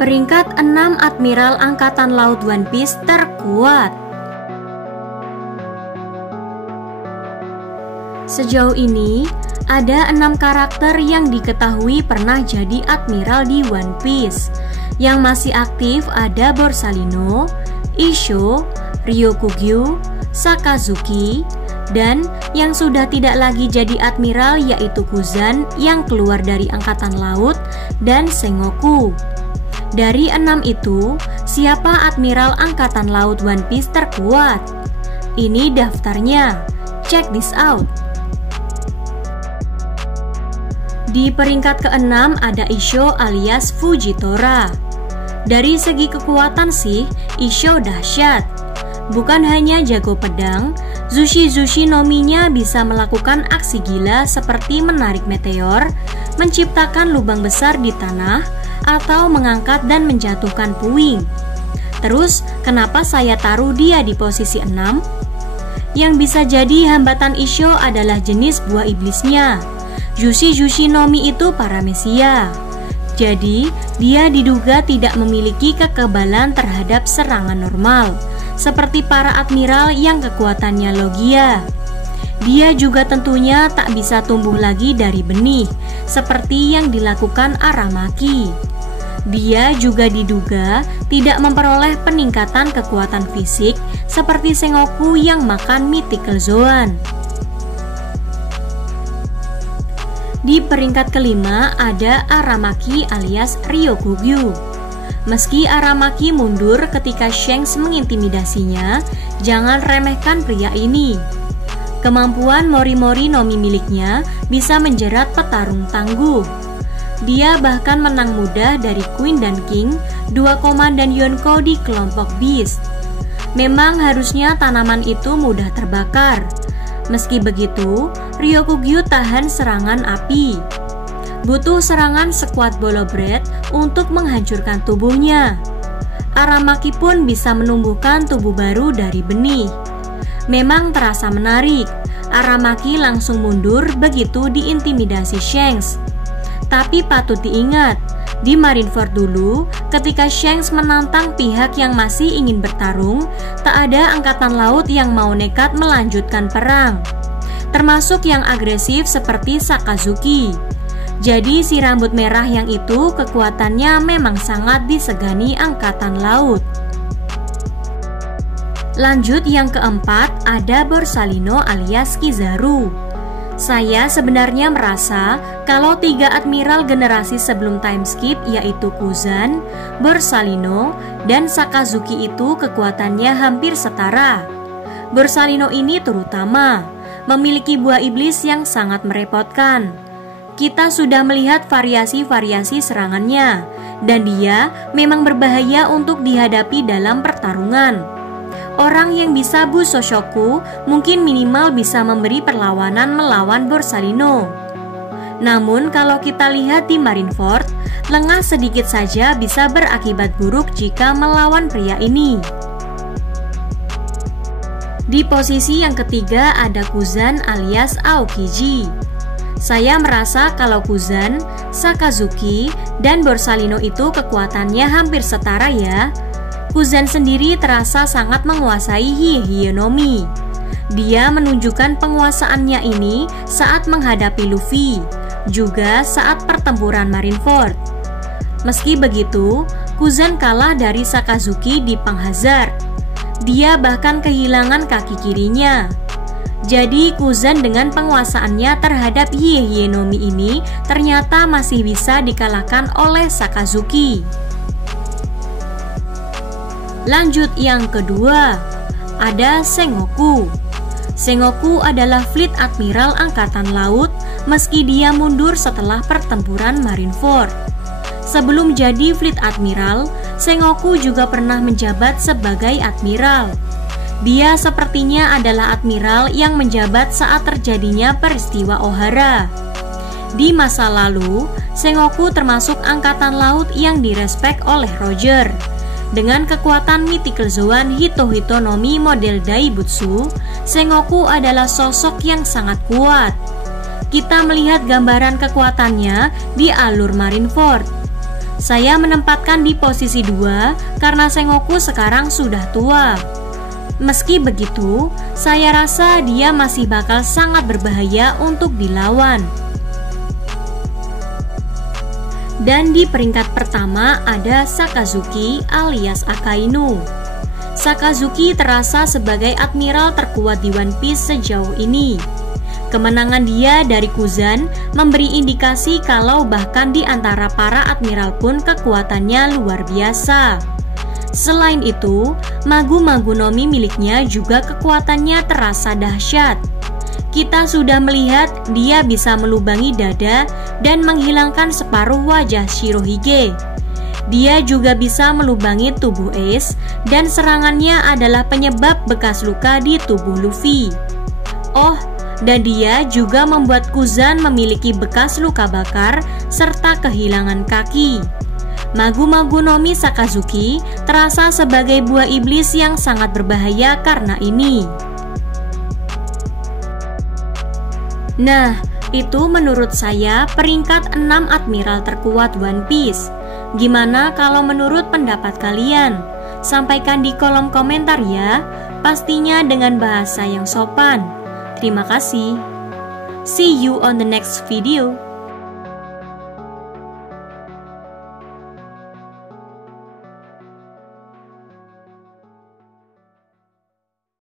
Peringkat 6 Admiral Angkatan Laut One Piece terkuat. Sejauh ini, ada 6 karakter yang diketahui pernah jadi admiral di One Piece. Yang masih aktif ada Borsalino, Issho, Ryokugyu, Sakazuki, dan yang sudah tidak lagi jadi admiral yaitu Kuzan yang keluar dari Angkatan Laut dan Sengoku. Dari 6 itu, siapa admiral Angkatan Laut One Piece terkuat? Ini daftarnya, check this out. Di peringkat ke-6 ada Issho alias Fujitora. Dari segi kekuatan sih, Issho dahsyat. Bukan hanya jago pedang, Zushi nominya bisa melakukan aksi gila seperti menarik meteor, menciptakan lubang besar di tanah, atau mengangkat dan menjatuhkan puing. Terus, kenapa saya taruh dia di posisi 6? Yang bisa jadi hambatan Issho adalah jenis buah iblisnya. Zushi Nomi itu paramesia. Jadi, dia diduga tidak memiliki kekebalan terhadap serangan normal, seperti para admiral yang kekuatannya Logia. Dia juga tentunya tak bisa tumbuh lagi dari benih, seperti yang dilakukan Aramaki. Dia juga diduga tidak memperoleh peningkatan kekuatan fisik seperti Sengoku yang makan mythical Zoan. Di peringkat kelima ada Aramaki alias Ryokugyu. Meski Aramaki mundur ketika Shanks mengintimidasinya, jangan remehkan pria ini. Kemampuan Mori Nomi miliknya bisa menjerat petarung tangguh. Dia bahkan menang mudah dari Queen dan King, 2 komandan Yonko di kelompok Beast. Memang harusnya tanaman itu mudah terbakar. Meski begitu, Ryokugyu tahan serangan api. Butuh serangan sekuat bolo bread untuk menghancurkan tubuhnya. Aramaki pun bisa menumbuhkan tubuh baru dari benih. Memang terasa menarik, Aramaki langsung mundur begitu diintimidasi Shanks. Tapi patut diingat, di Marineford dulu, ketika Shanks menantang pihak yang masih ingin bertarung, tak ada angkatan laut yang mau nekat melanjutkan perang, termasuk yang agresif seperti Sakazuki. Jadi si rambut merah yang itu kekuatannya memang sangat disegani angkatan laut. Lanjut yang keempat ada Borsalino alias Kizaru. Saya sebenarnya merasa kalau 3 admiral generasi sebelum time skip yaitu Kuzan, Borsalino, dan Sakazuki itu kekuatannya hampir setara. Borsalino ini terutama memiliki buah iblis yang sangat merepotkan. Kita sudah melihat variasi-variasi serangannya, dan dia memang berbahaya untuk dihadapi dalam pertarungan. Orang yang bisa Busoshoku mungkin minimal bisa memberi perlawanan melawan Borsalino. Namun kalau kita lihat di Marineford, lengah sedikit saja bisa berakibat buruk jika melawan pria ini. Di posisi yang ketiga ada Kuzan alias Aokiji. Saya merasa kalau Kuzan, Sakazuki, dan Borsalino itu kekuatannya hampir setara ya. Kuzan sendiri terasa sangat menguasai Hie Nomi. Dia menunjukkan penguasaannya ini saat menghadapi Luffy, juga saat pertempuran Marineford. Meski begitu, Kuzan kalah dari Sakazuki di Panghazard. Dia bahkan kehilangan kaki kirinya. Jadi Kuzan dengan penguasaannya terhadap Hie Nomi ini ternyata masih bisa dikalahkan oleh Sakazuki. Lanjut yang kedua, ada Sengoku. Sengoku adalah Fleet Admiral Angkatan Laut meski dia mundur setelah pertempuran Marineford. Sebelum jadi Fleet Admiral, Sengoku juga pernah menjabat sebagai Admiral. Dia sepertinya adalah Admiral yang menjabat saat terjadinya peristiwa Ohara. Di masa lalu, Sengoku termasuk Angkatan Laut yang direspek oleh Roger. Dengan kekuatan mythical Zoan Hito Nomi model Daibutsu, Sengoku adalah sosok yang sangat kuat. Kita melihat gambaran kekuatannya di alur Marineford. Saya menempatkan di posisi 2 karena Sengoku sekarang sudah tua. Meski begitu, saya rasa dia masih bakal sangat berbahaya untuk dilawan. Dan di peringkat pertama ada Sakazuki alias Akainu. Sakazuki terasa sebagai admiral terkuat di One Piece sejauh ini. Kemenangan dia dari Kuzan memberi indikasi kalau bahkan di antara para admiral pun kekuatannya luar biasa. Selain itu, Magu-Magu no Mi miliknya juga kekuatannya terasa dahsyat. Kita sudah melihat dia bisa melubangi dada dan menghilangkan separuh wajah Shirohige. Dia juga bisa melubangi tubuh Ace dan serangannya adalah penyebab bekas luka di tubuh Luffy. Oh, dan dia juga membuat Kuzan memiliki bekas luka bakar serta kehilangan kaki. Magu-Magu no Mi Sakazuki terasa sebagai buah iblis yang sangat berbahaya karena ini. Nah, itu menurut saya peringkat 6 admiral terkuat One Piece. Gimana kalau menurut pendapat kalian? Sampaikan di kolom komentar ya, pastinya dengan bahasa yang sopan. Terima kasih. See you on the next video.